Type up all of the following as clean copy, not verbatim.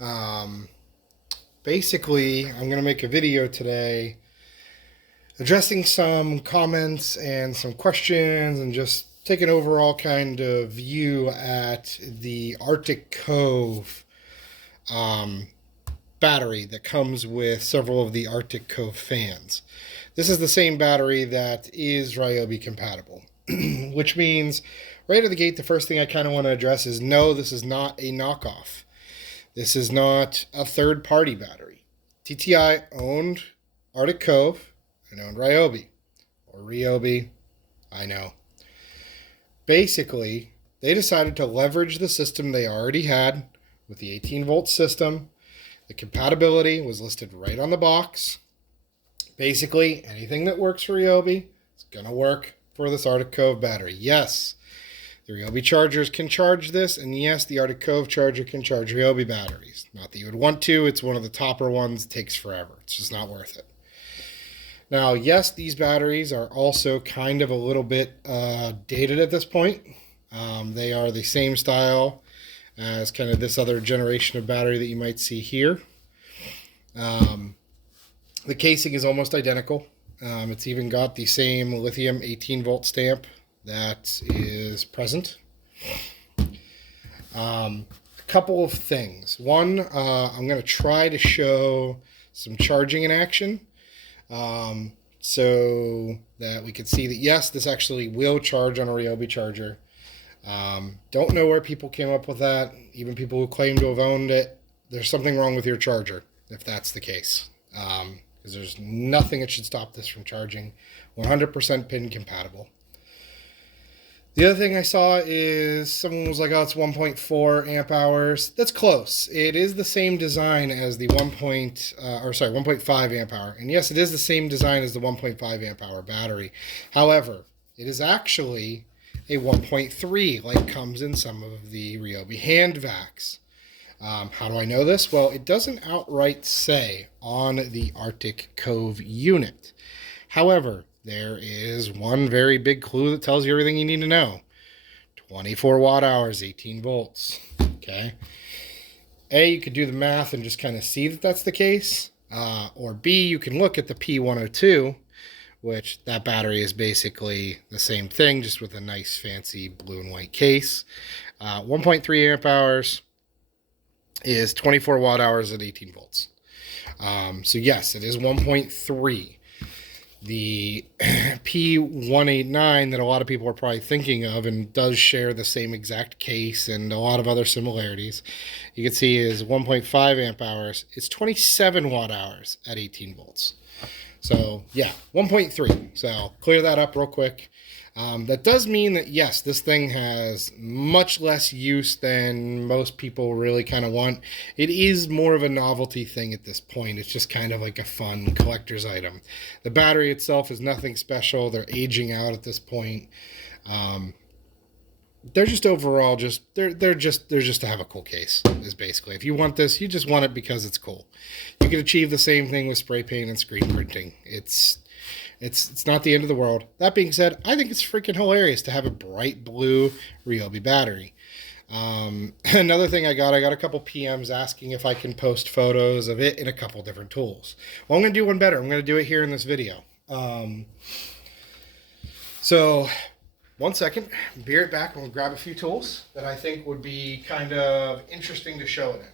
Um, Basically, I'm going to make a video today addressing some comments and some questions and just take an overall kind of view at the Arctic Cove um, battery that comes with several of the Arctic Cove fans. This is the same battery that is Ryobi compatible, which means right out of the gate, the first thing I kind of want to address is no, this is not a knockoff. This is not a third-party battery. TTI owned Arctic Cove and owned Ryobi, or Ryobi, I know. Basically, they decided to leverage the system they already had with the 18-volt system. The compatibility was listed right on the box. Basically, anything that works for Ryobi is going to work for this Arctic Cove battery. Yes, the Ryobi chargers can charge this, and yes, the Arctic Cove charger can charge Ryobi batteries. Not that you would want to. It's one of the topper ones. It takes forever. It's just not worth it. Now, yes, these batteries are also kind of a little bit dated at this point. They are the same style as kind of this other generation of battery that you might see here. The casing is almost identical. It's even got the same lithium 18-volt stamp that is present. A couple of things. One, I'm going to try to show some charging in action so that we can see that, yes, this actually will charge on a Ryobi charger. Don't know where people came up with that. Even people who claim to have owned it, there's something wrong with your charger if that's the case. Because there's nothing that should stop this from charging. 100% pin compatible. The other thing I saw is someone was like, oh, it's 1.4 amp hours. That's close. It is the same design as the 1.5 amp hour. And yes, it is the same design as the 1.5 amp hour battery. However, it is actually a 1.3 like comes in some of the Ryobi hand vacs. How do I know this? Well, it doesn't outright say on the Arctic Cove unit. However, there is one very big clue that tells you everything you need to know. 24 watt hours, 18 volts. Okay. A, you could do the math and just kind of see that that's the case. Or B, you can look at the P102, which that battery is basically the same thing, just with a nice fancy blue and white case. 1.3 amp hours is 24 watt hours at 18 volts. So yes, it is 1.3. The P189 that a lot of people are probably thinking of and does share the same exact case and a lot of other similarities, you can see is 1.5 amp hours. It's 27 watt hours at 18 volts. So yeah, 1.3. So clear that up real quick. That does mean that, yes, this thing has much less use than most people really kind of want. It is more of a novelty thing at this point. It's just kind of like a fun collector's item. The battery itself is nothing special. They're aging out at this point. They're just overall they're just to have a cool case is basically. If you want this, you just want it because it's cool. You can achieve the same thing with spray paint and screen printing. It's not the end of the world. That being said, I think it's freaking hilarious to have a bright blue Ryobi battery. Another thing I got a couple PMs asking if I can post photos of it in a couple different tools. Well, I'm going to do one better. I'm going to do it here in this video. So, one second. Be right back. I'm going to grab a few tools that I think would be kind of interesting to show it in.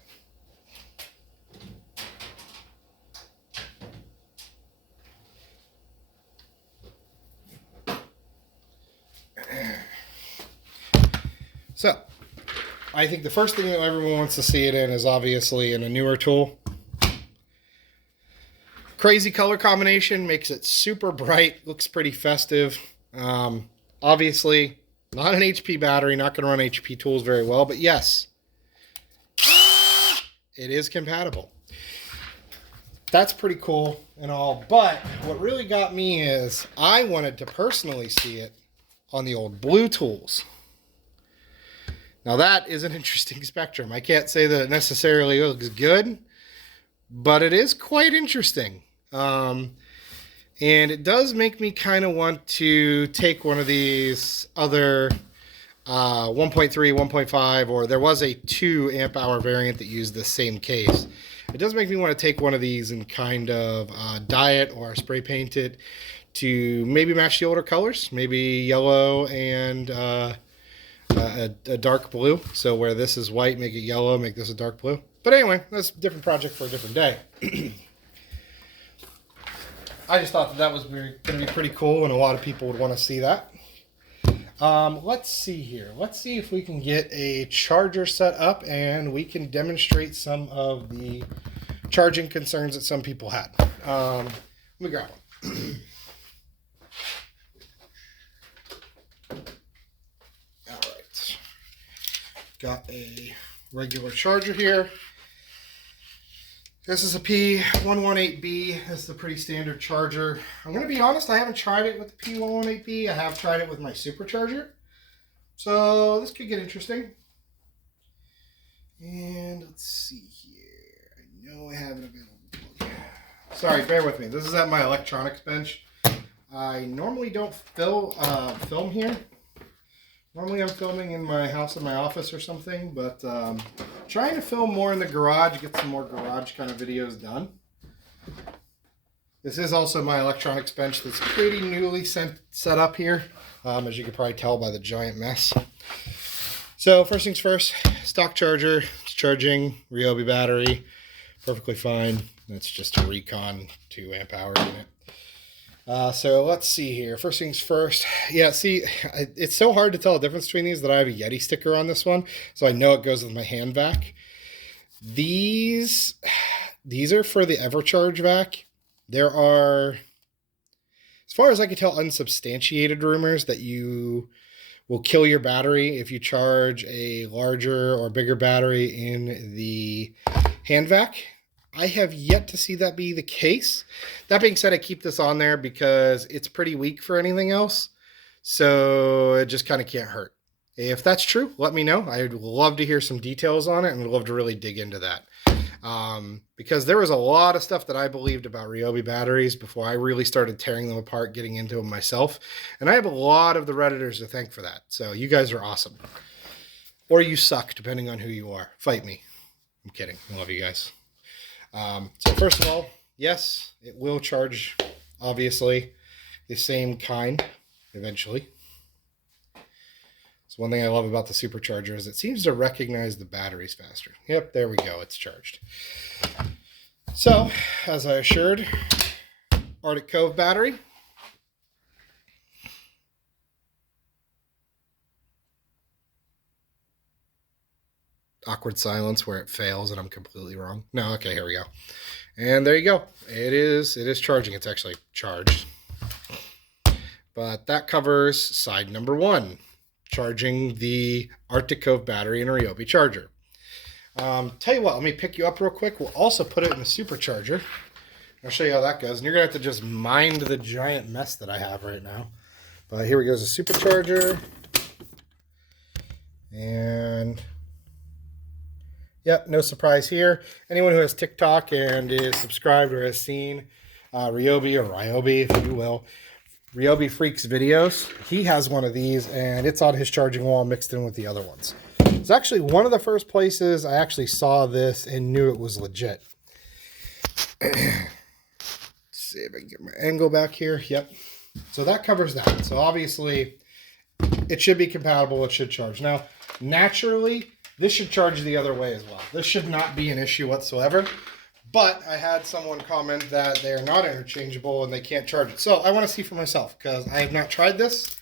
So, I think the first thing that everyone wants to see it in is obviously in a newer tool. Crazy color combination makes it super bright, looks pretty festive. Obviously, not an HP battery, not going to run HP tools very well, but yes, it is compatible. That's pretty cool and all, but what really got me is I wanted to personally see it on the old blue tools. Now that is an interesting spectrum. I can't say that it necessarily looks good, but it is quite interesting. And it does make me kind of want to take one of these other 1.3, 1.5, or there was a 2 amp hour variant that used the same case. It does make me want to take one of these and kind of dye it or spray paint it to maybe match the older colors, maybe yellow and a dark blue. So where this is white, make it yellow, make this a dark blue. But anyway, that's a different project for a different day. I just thought that was going to be pretty cool, and a lot of people would want to see that. Let's see here. Let's see if we can get a charger set up and we can demonstrate some of the charging concerns that some people had. Let me grab one. All right. Got a regular charger here. This is a P118B. This is a pretty standard charger. I'm going to be honest, I haven't tried it with the P118B. I have tried it with my supercharger. So this could get interesting. And let's see here. I know I have it available. Sorry, bear with me. This is at my electronics bench. I normally don't film here. Normally I'm filming in my house in my office or something, but trying to film more in the garage, get some more garage kind of videos done. This is also my electronics bench that's pretty newly set up here, as you can probably tell by the giant mess. So first things first, stock charger. It's charging, Ryobi battery, perfectly fine. It's just a Recon 2 amp hour unit. So let's see here. First things first. Yeah, see, it's so hard to tell the difference between these that I have a Yeti sticker on this one, so I know it goes with my hand vac. These are for the EverCharge vac. There are, as far as I can tell, unsubstantiated rumors that you will kill your battery if you charge a larger or bigger battery in the hand vac. I have yet to see that be the case. That being said, I keep this on there because it's pretty weak for anything else. So it just kind of can't hurt. If that's true, let me know. I'd love to hear some details on it and would love to really dig into that. Because there was a lot of stuff that I believed about Ryobi batteries before I really started tearing them apart, getting into them myself. And I have a lot of the Redditors to thank for that. So you guys are awesome. Or you suck, depending on who you are. Fight me. I'm kidding. I love you guys. So first of all, yes, it will charge, obviously, the same kind eventually. So one thing I love about the supercharger is it seems to recognize the batteries faster. Yep, there we go. It's charged. So, as I assured, Arctic Cove battery. Awkward silence where it fails and I'm completely wrong. No, okay, here we go. And there you go. It is charging. It's actually charged. But that covers side number 1, charging the Arctic Cove battery in a Ryobi charger. Tell you what, let me pick you up real quick. We'll also put it in the supercharger. I'll show you how that goes. And you're going to have to just mind the giant mess that I have right now. But here we go, the supercharger. And yep, no surprise here. Anyone who has TikTok and is subscribed or has seen Ryobi, if you will, Ryobi Freaks videos, he has one of these, and it's on his charging wall mixed in with the other ones. It's actually one of the first places I actually saw this and knew it was legit. Let's see if I can get my angle back here. Yep. So that covers that. So obviously, it should be compatible. It should charge. Now, naturally, this should charge the other way as well. This should not be an issue whatsoever. But I had someone comment that they are not interchangeable and they can't charge it. So I want to see for myself because I have not tried this.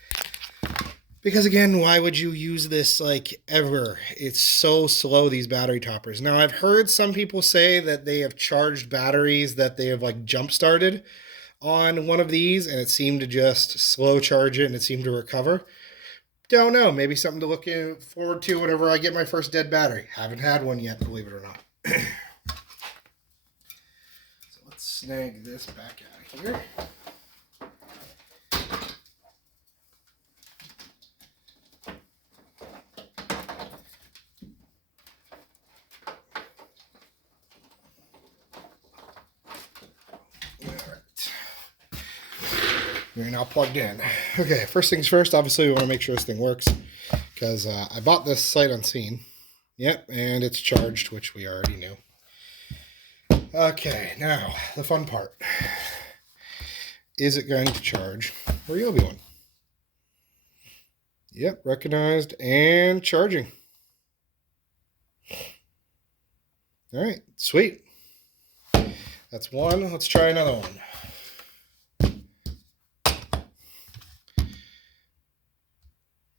Because again, why would you use this like ever? It's so slow, these battery toppers. Now I've heard some people say that they have charged batteries that they have like jump started on one of these and it seemed to just slow charge it and it seemed to recover. Don't know. Maybe something to look forward to whenever I get my first dead battery. Haven't had one yet, believe it or not. So let's snag this back out of here. You're now plugged in. Okay, first things first, obviously we want to make sure this thing works. because I bought this sight unseen. Yep, and it's charged, which we already knew. Okay, now the fun part. Is it going to charge the Ryobi one? Yep, recognized and charging. All right, sweet. That's one. Let's try another one.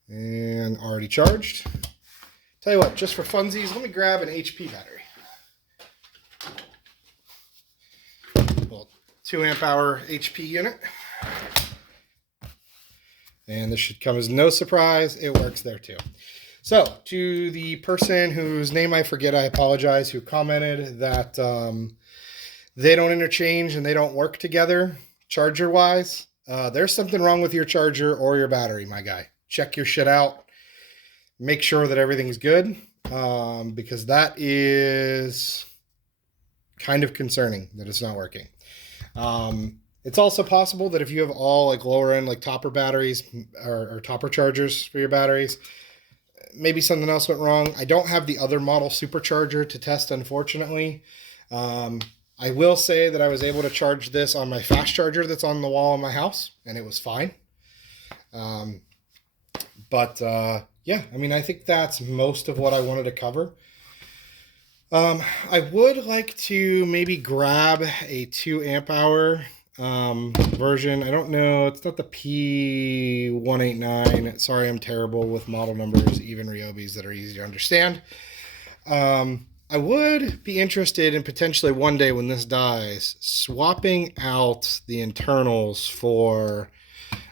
And already charged. Tell you what, just for funsies, let me grab an HP battery. Well, 2 amp hour HP unit. And this should come as no surprise. It works there too. So, to the person whose name I forget, I apologize, who commented that they don't interchange and they don't work together charger-wise, there's something wrong with your charger or your battery, my guy. Check your shit out. Make sure that everything's good, because that is kind of concerning that it's not working. It's also possible that if you have all like lower end, like topper batteries or topper chargers for your batteries, maybe something else went wrong. I don't have the other model supercharger to test, unfortunately. I will say that I was able to charge this on my fast charger that's on the wall in my house, and it was fine. Yeah, I mean, I think that's most of what I wanted to cover. I would like to maybe grab a 2 amp hour version. I don't know. It's not the P189. Sorry, I'm terrible with model numbers, even Ryobis that are easy to understand. I would be interested in potentially one day when this dies, swapping out the internals for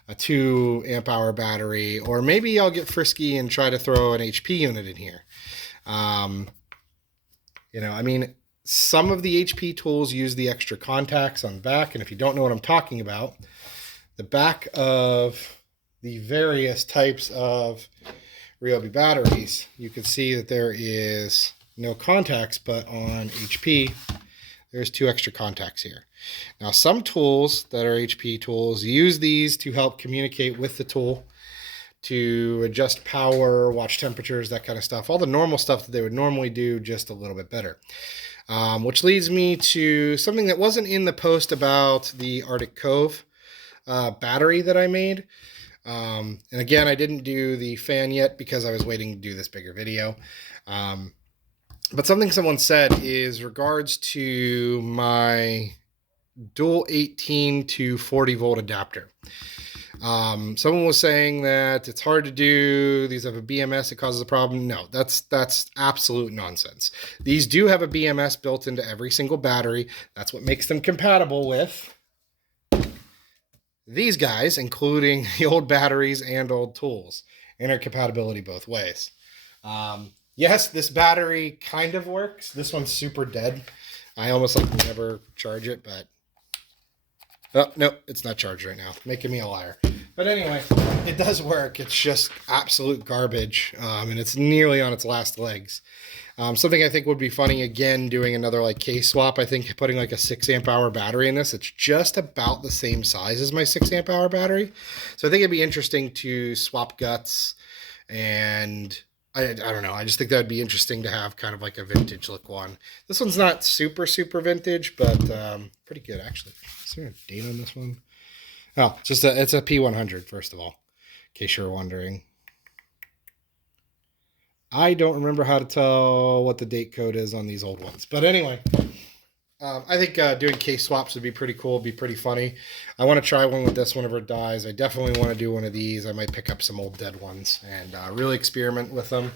a 2 amp hour battery, or maybe I'll get frisky and try to throw an HP unit in here. You know, I mean, some of the HP tools use the extra contacts on the back, and if you don't know what I'm talking about, the back of the various types of Ryobi batteries, you can see that there is no contacts, but on HP, there's 2 extra contacts here. Now, some tools that are HP tools use these to help communicate with the tool, to adjust power, watch temperatures, that kind of stuff. All the normal stuff that they would normally do, just a little bit better. Which leads me to something that wasn't in the post about the Arctic Cove battery that I made. And again, I didn't do the fan yet because I was waiting to do this bigger video. But something someone said is regards to my dual 18 to 40 volt adapter. Someone was saying that it's hard to do. These have a BMS that causes a problem. No, that's absolute nonsense. These do have a BMS built into every single battery. That's what makes them compatible with these guys, including the old batteries and old tools. Intercompatibility both ways. Yes, this battery kind of works. This one's super dead. I almost like never charge it, but oh, no, it's not charged right now. Making me a liar. But anyway, it does work. It's just absolute garbage, and it's nearly on its last legs. Something I think would be funny, again, doing another like case swap. I think putting like a 6 amp hour battery in this. It's just about the same size as my 6 amp hour battery. So I think it'd be interesting to swap guts, and I don't know. I just think that would be interesting to have kind of like a vintage look one. This one's not super vintage, but pretty good actually. Is there a date on this one? Oh, it's a P100, first of all, in case you're wondering. I don't remember how to tell what the date code is on these old ones. But anyway, I think doing case swaps would be pretty cool, be pretty funny. I want to try one with this whenever it dies. I definitely want to do one of these. I might pick up some old dead ones and really experiment with them.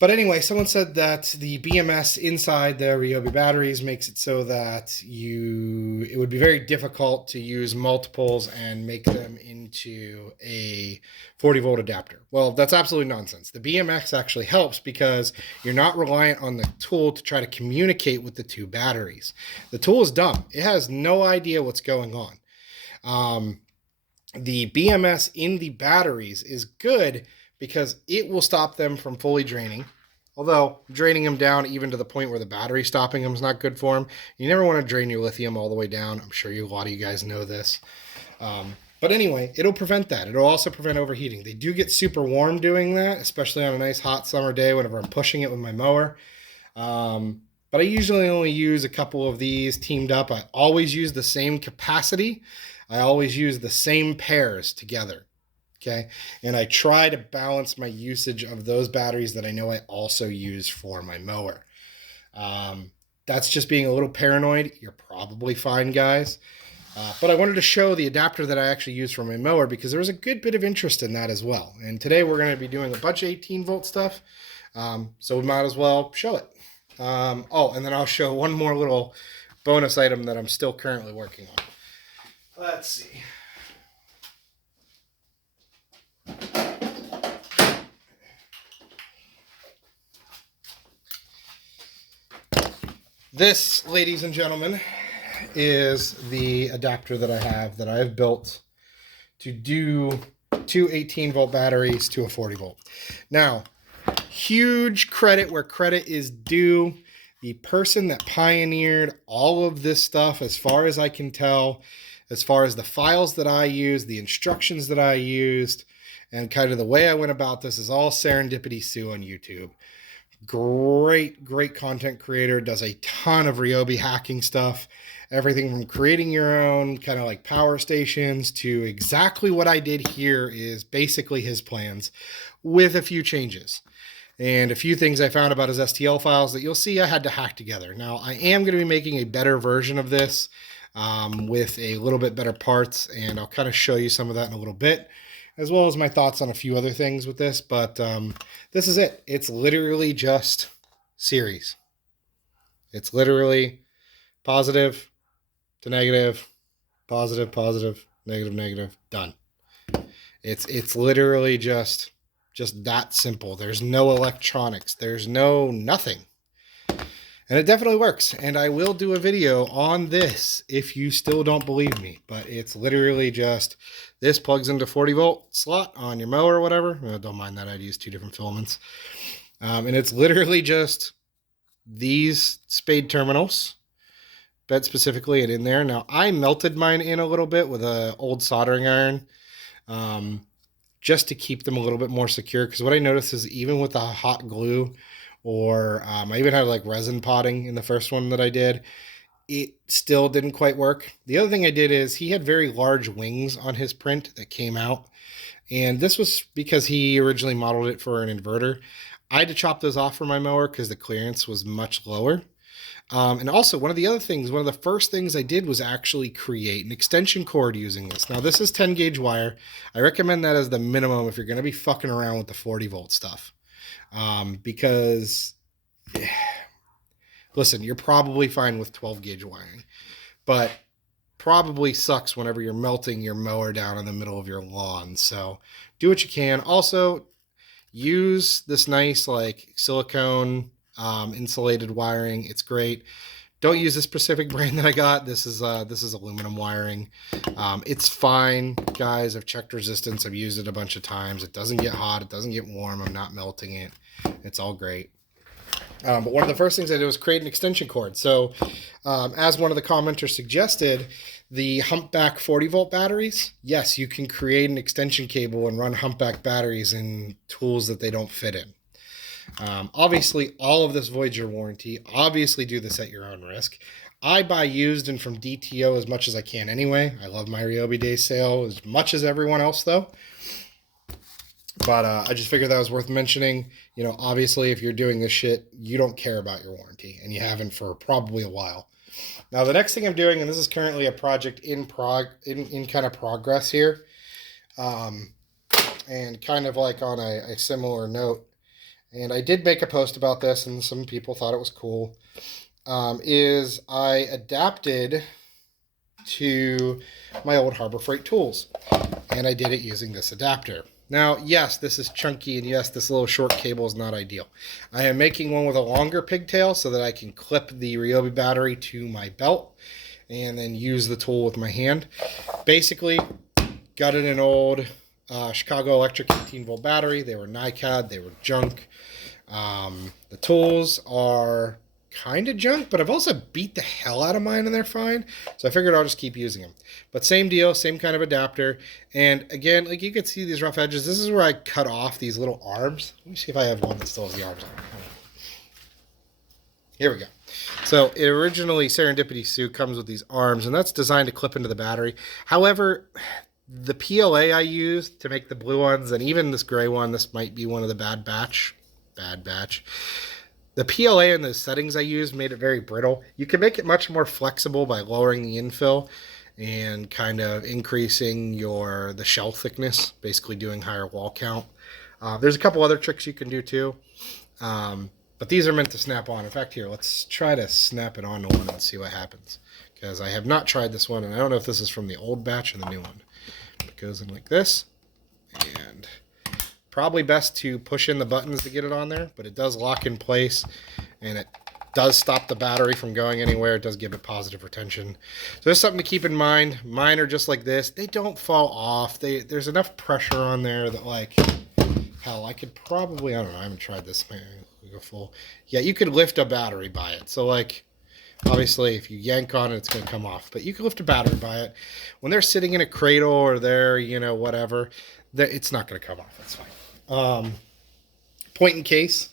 But anyway, someone said that the BMS inside the Ryobi batteries makes it so that it would be very difficult to use multiples and make them into a 40 volt adapter. Well, that's absolutely nonsense. The BMS actually helps because you're not reliant on the tool to try to communicate with the 2 batteries. The tool is dumb. It has no idea what's going on. The BMS in the batteries is good because it will stop them from fully draining. Although draining them down even to the point where the battery stopping them is not good for them. You never want to drain your lithium all the way down. I'm sure a lot of you guys know this. But anyway, it'll prevent that. It'll also prevent overheating. They do get super warm doing that, especially on a nice hot summer day whenever I'm pushing it with my mower. But I usually only use a couple of these teamed up. I always use the same capacity. I always use the same pairs together. Okay. And I try to balance my usage of those batteries that I know I also use for my mower. That's just being a little paranoid. You're probably fine, guys. But I wanted to show the adapter that I actually use for my mower because there was a good bit of interest in that as well. And today we're going to be doing a bunch of 18-volt stuff. So we might as well show it. Oh, and then I'll show one more little bonus item that I'm still currently working on. Let's see. This, ladies and gentlemen, is the adapter that I have built to do two 18-volt batteries to a 40-volt. Now, huge credit where credit is due. The person that pioneered all of this stuff, as far as I can tell, as far as the files that I used, the instructions that I used, and kind of the way I went about this is all Serendipity Sue on YouTube. Great content creator, does a ton of Ryobi hacking stuff. Everything from creating your own kind of like power stations to exactly what I did here is basically his plans with a few changes. And a few things I found about his STL files that you'll see I had to hack together. Now, I am going to be making a better version of this with a little bit better parts, and I'll kind of show you some of that in a little bit, as well as my thoughts on a few other things with this. But this is it. It's literally just series. It's literally positive to negative, positive, negative, done. It's literally just that simple. There's no electronics. There's no nothing. And it definitely works. And I will do a video on this if you still don't believe me. But it's literally just, this plugs into 40-volt slot on your mower or whatever. Don't mind that. I'd use two different filaments. And it's literally just these spade terminals, bed specifically, and in there. Now, I melted mine in a little bit with an old soldering iron. Just to keep them a little bit more secure. Because what I noticed is even with the hot glue, or I even had like resin potting in the first one that I did, it still didn't quite work. The other thing I did is he had very large wings on his print that came out. And this was because he originally modeled it for an inverter. I had to chop those off for my mower because the clearance was much lower. And also, one of the first things I did was actually create an extension cord using this. Now, this is 10 gauge wire. I recommend that as the minimum if you're going to be fucking around with the 40-volt stuff. Because, listen, you're probably fine with 12 gauge wiring, but probably sucks whenever you're melting your mower down in the middle of your lawn. So do what you can. Also, use this nice like silicone insulated wiring. It's great. Don't use this specific brand that I got. This is aluminum wiring. It's fine, guys. I've checked resistance. I've used it a bunch of times. It doesn't get hot. It doesn't get warm. I'm not melting it. It's all great. But one of the first things I did was create an extension cord. So as one of the commenters suggested, the humpback 40-volt batteries, yes, you can create an extension cable and run humpback batteries in tools that they don't fit in. Obviously, all of this voids your warranty. Obviously, do this at your own risk. I buy used and from DTO as much as I can anyway. I love my Ryobi Day Sale as much as everyone else, though. But I just figured that was worth mentioning. You know, obviously, if you're doing this shit, you don't care about your warranty, and you haven't for probably a while. Now, the next thing I'm doing, and this is currently a project in kind of progress here, and kind of like on a similar note, and I did make a post about this, and some people thought it was cool, is I adapted to my old Harbor Freight tools, and I did it using this adapter. Now, yes, this is chunky, and yes, this little short cable is not ideal. I am making one with a longer pigtail so that I can clip the Ryobi battery to my belt and then use the tool with my hand. Basically, got in an old Chicago Electric 18-volt battery. They were NiCad. They were junk. The tools are kind of junk, but I've also beat the hell out of mine and they're fine. So I figured I'll just keep using them. But same deal, same kind of adapter. And again, like you can see these rough edges. This is where I cut off these little arms. Let me see if I have one that still has the arms on it. Here we go. So it originally, Serendipity Sue comes with these arms, and that's designed to clip into the battery. However, the PLA I used to make the blue ones, and even this gray one, this might be one of the bad batch. The PLA and the settings I used made it very brittle. You can make it much more flexible by lowering the infill and kind of increasing the shell thickness, basically doing higher wall count. There's a couple other tricks you can do too. But these are meant to snap on. In fact, here, let's try to snap it onto one and see what happens. Because I have not tried this one, and I don't know if this is from the old batch or the new one. It goes in like this. And probably best to push in the buttons to get it on there, but it does lock in place, and it does stop the battery from going anywhere. It does give it positive retention. So there's something to keep in mind. Mine are just like this. They don't fall off. There's enough pressure on there that, like, hell, I could probably, I don't know, I haven't tried this. Go full. Yeah, you could lift a battery by it. So, like, obviously, if you yank on it, it's going to come off. But you can lift a battery by it. When they're sitting in a cradle or they're, whatever, it's not going to come off. That's fine. Point in case.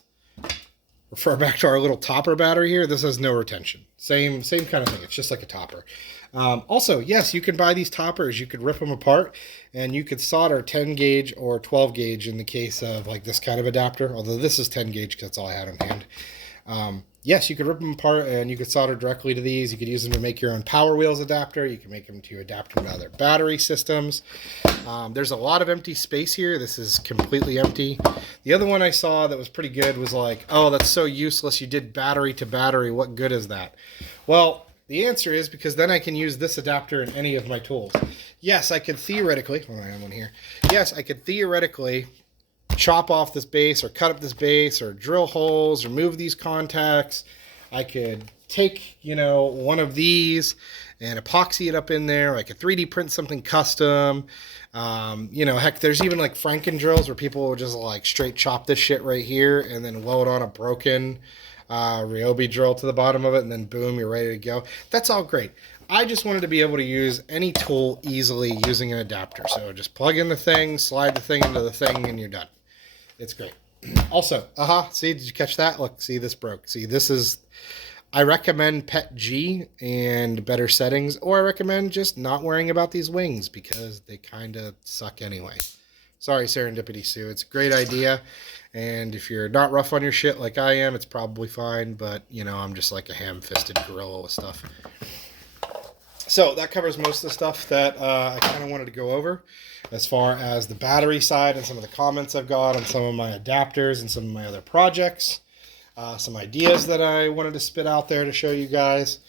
Refer back to our little topper battery here. This has no retention. Same kind of thing. It's just like a topper. Also, yes, you can buy these toppers. You could rip them apart, and you could solder 10 gauge or 12 gauge in the case of like this kind of adapter. Although this is 10 gauge because that's all I had on hand. Yes, you could rip them apart and you could solder directly to these. You could use them to make your own Power Wheels adapter. You can make them to adapt them to other battery systems. There's a lot of empty space here. This is completely empty. The other one I saw that was pretty good was like, oh, that's so useless. You did battery to battery. What good is that? Well, the answer is because then I can use this adapter in any of my tools. Yes, I could theoretically, I have one here. Yes, I could theoretically chop off this base or cut up this base or drill holes or move these contacts. I could take, one of these and epoxy it up in there. I could 3D print something custom. Heck, there's even like Franken drills where people will just like straight chop this shit right here and then weld on a broken Ryobi drill to the bottom of it, and then boom, you're ready to go. That's all great. I just wanted to be able to use any tool easily using an adapter. So just plug in the thing, slide the thing into the thing, and you're done. It's great. Also, see, did you catch that? Look, see, this broke. See, this is, I recommend PET G and better settings, or I recommend just not worrying about these wings because they kind of suck anyway. Sorry, Serendipity Sue. It's a great idea. And if you're not rough on your shit like I am, it's probably fine. But, I'm just like a ham-fisted gorilla with stuff. So that covers most of the stuff that I kind of wanted to go over as far as the battery side and some of the comments I've got on some of my adapters and some of my other projects. Some ideas that I wanted to spit out there to show you guys.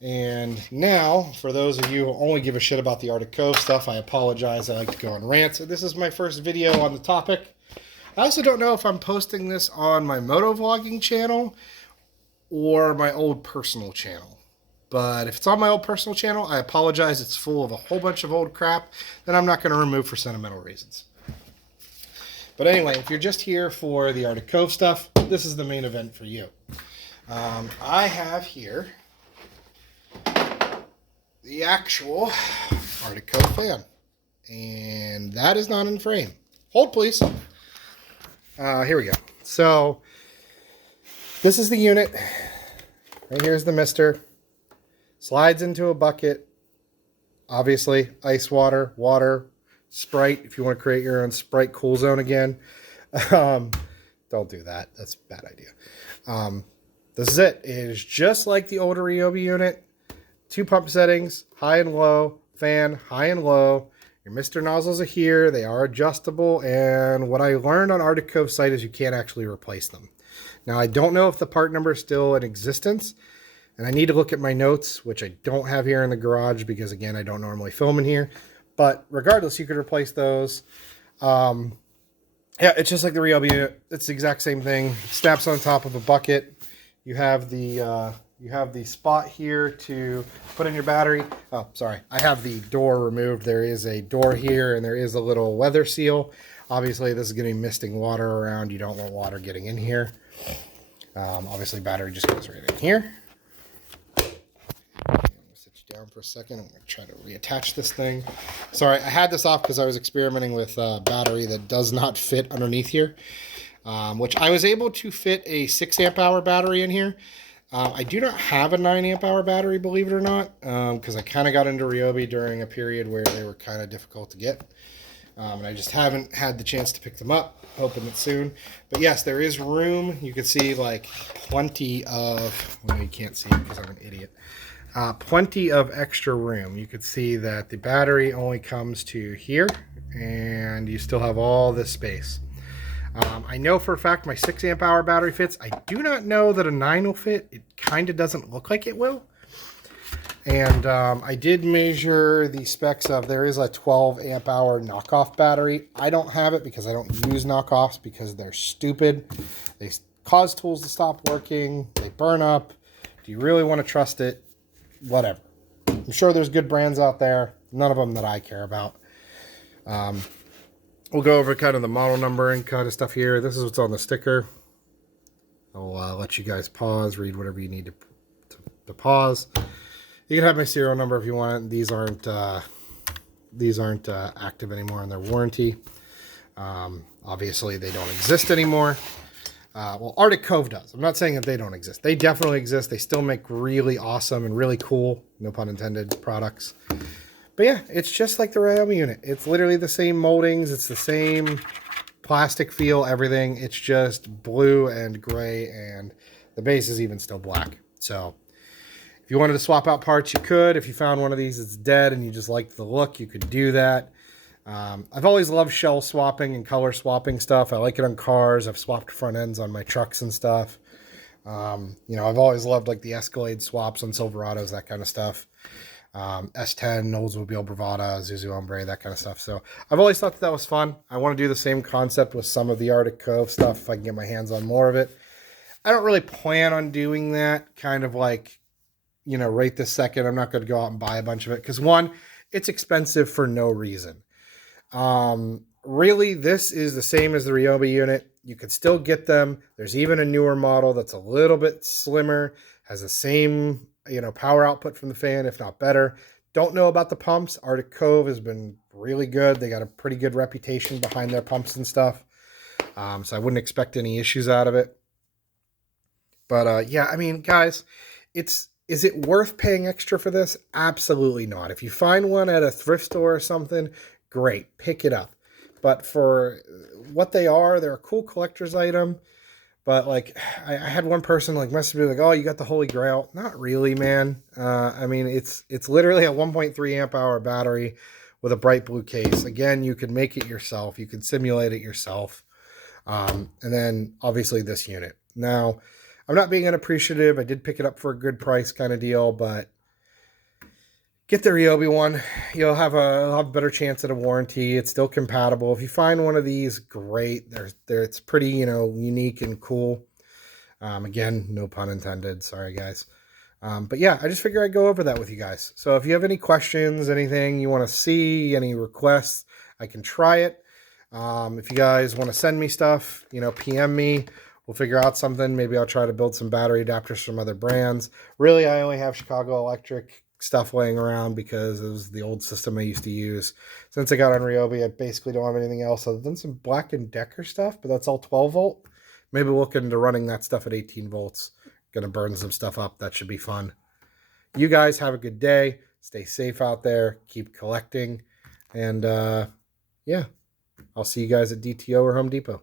And now, for those of you who only give a shit about the Arctic Cove stuff, I apologize. I like to go on rants. This is my first video on the topic. I also don't know if I'm posting this on my moto vlogging channel or my old personal channel. But if it's on my old personal channel, I apologize. It's full of a whole bunch of old crap that I'm not going to remove for sentimental reasons. But anyway, if you're just here for the Arctic Cove stuff, this is the main event for you. I have here the actual Arctic Cove fan. And that is not in frame. Hold, please. Here we go. So, this is the unit. Right here's the mister. Slides into a bucket. Obviously, ice water, Sprite, if you want to create your own Sprite cool zone again. Don't do that. That's a bad idea. This is it. It is just like the older Ryobi unit. 2 pump settings, high and low, fan, high and low. Your Mr. nozzles are here. They are adjustable. And what I learned on Arctic Cove site is you can't actually replace them. Now, I don't know if the part number is still in existence. And I need to look at my notes, which I don't have here in the garage because, again, I don't normally film in here. But regardless, you could replace those. Yeah, it's just like the Ryobi unit. It's the exact same thing. It snaps on top of a bucket. You have the spot here to put in your battery. Oh, sorry. I have the door removed. There is a door here, and there is a little weather seal. Obviously, this is going to be misting water around. You don't want water getting in here. Obviously, battery just goes right in here. I'm going to sit you down for a second. I'm going to try to reattach this thing. Sorry, I had this off because I was experimenting with a battery that does not fit underneath here, which I was able to fit a 6 amp hour battery in here. I do not have a 9 amp hour battery, believe it or not, because I kind of got into Ryobi during a period where they were kind of difficult to get. And I just haven't had the chance to pick them up. Hoping it soon. But yes, there is room. You can see like plenty of, well, you can't see it because I'm an idiot. Plenty of extra room. You can see that the battery only comes to here, and you still have all this space. I know for a fact my 6 amp hour battery fits. I do not know that a 9 will fit. It kind of doesn't look like it will. And I did measure the specs of, there is a 12 amp hour knockoff battery. I don't have it because I don't use knockoffs because they're stupid. They cause tools to stop working. They burn up. Do you really want to trust it? Whatever. I'm sure there's good brands out there. None of them that I care about. We'll go over kind of the model number and kind of stuff here. This is what's on the sticker. I'll let you guys pause, read whatever you need to pause. You can have my serial number if you want. These aren't active anymore in their warranty. Obviously, they don't exist anymore. Well, Arctic Cove does. I'm not saying that they don't exist. They definitely exist. They still make really awesome and really cool, no pun intended, products. But yeah, it's just like the Ryobi unit. It's literally the same moldings. It's the same plastic feel, everything. It's just blue and gray, and the base is even still black. So if you wanted to swap out parts, you could. If you found one of these that's dead and you just liked the look, you could do that. I've always loved shell swapping and color swapping stuff. I like it on cars. I've swapped front ends on my trucks and stuff. I've always loved like the Escalade swaps on Silverados, that kind of stuff. S10, Oldsmobile Bravada, Zuzu Hombre, that kind of stuff. So I've always thought that was fun. I want to do the same concept with some of the Arctic Cove stuff if I can get my hands on more of it. I don't really plan on doing that kind of like, right this second. I'm not going to go out and buy a bunch of it because, one, it's expensive for no reason. Really, this is the same as the Ryobi unit. You could still get them. There's even a newer model that's a little bit slimmer, has the same, power output from the fan, if not better. Don't know about the pumps. Arctic Cove has been really good. They got a pretty good reputation behind their pumps and stuff. So I wouldn't expect any issues out of it. But yeah, I mean, guys, is it worth paying extra for this? Absolutely not. If you find one at a thrift store or something, great, pick it up. But for what they are, they're a cool collector's item. But like, I had one person like message me like, "Oh, you got the Holy Grail." Not really, man. I mean, it's literally a 1.3 amp hour battery with a bright blue case. Again, you can make it yourself. You can simulate it yourself. And then obviously this unit. Now, I'm not being unappreciative. I did pick it up for a good price kind of deal, but get the Ryobi one. You'll have a better chance at a warranty. It's still compatible. If you find one of these, great. It's pretty, unique and cool. Again, no pun intended. Sorry, guys. But yeah, I just figured I'd go over that with you guys. So if you have any questions, anything you want to see, any requests, I can try it. If you guys want to send me stuff, PM me. We'll figure out something. Maybe I'll try to build some battery adapters from other brands. Really, I only have Chicago Electric stuff laying around because it was the old system I used to use. Since I got on Ryobi, I basically don't have anything else other than some Black & Decker stuff, but that's all 12 volt. Maybe we'll look into running that stuff at 18 volts. Gonna burn some stuff up. That should be fun. You guys have a good day. Stay safe out there. Keep collecting. And yeah, I'll see you guys at DTO or Home Depot.